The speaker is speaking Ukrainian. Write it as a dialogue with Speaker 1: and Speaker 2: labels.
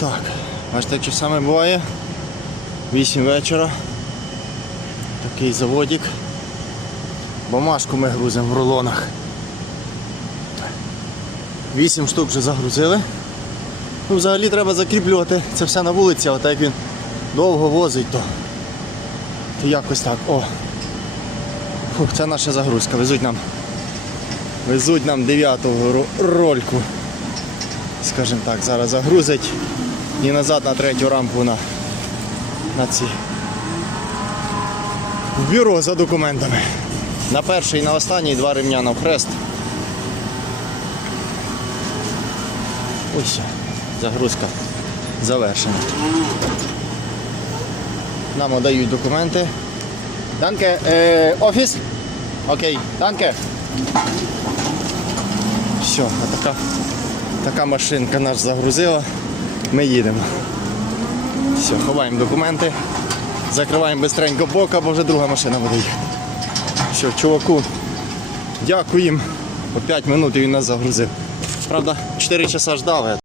Speaker 1: Так, бачите, як саме буває. 8 вечора. Такий заводик. Бумажку ми грузимо в рулонах. 8 штук вже загрузили. Ну, взагалі треба закріплювати це все на вулиці, а так як він довго возить, то, то якось так. О. Фух, це наша загрузка. Везуть нам. Везуть нам 9-ту рольку. Скажімо так, зараз загрузить і назад на третю рампу на, на ці. В бюро за документами. На перший і на останній два ремня на хрест. Ось. Загрузка завершена. Нам дають документи. Данке, е, офіс? Окей, данке. Все, така, така машинка нас загрузила. Ми їдемо. Все, ховаємо документи. Закриваємо швидко бока, бо вже друга машина буде їхати. Все, чуваку, дякуємо. По 5 минут він нас загрузив. Правда, 4 часа ждали.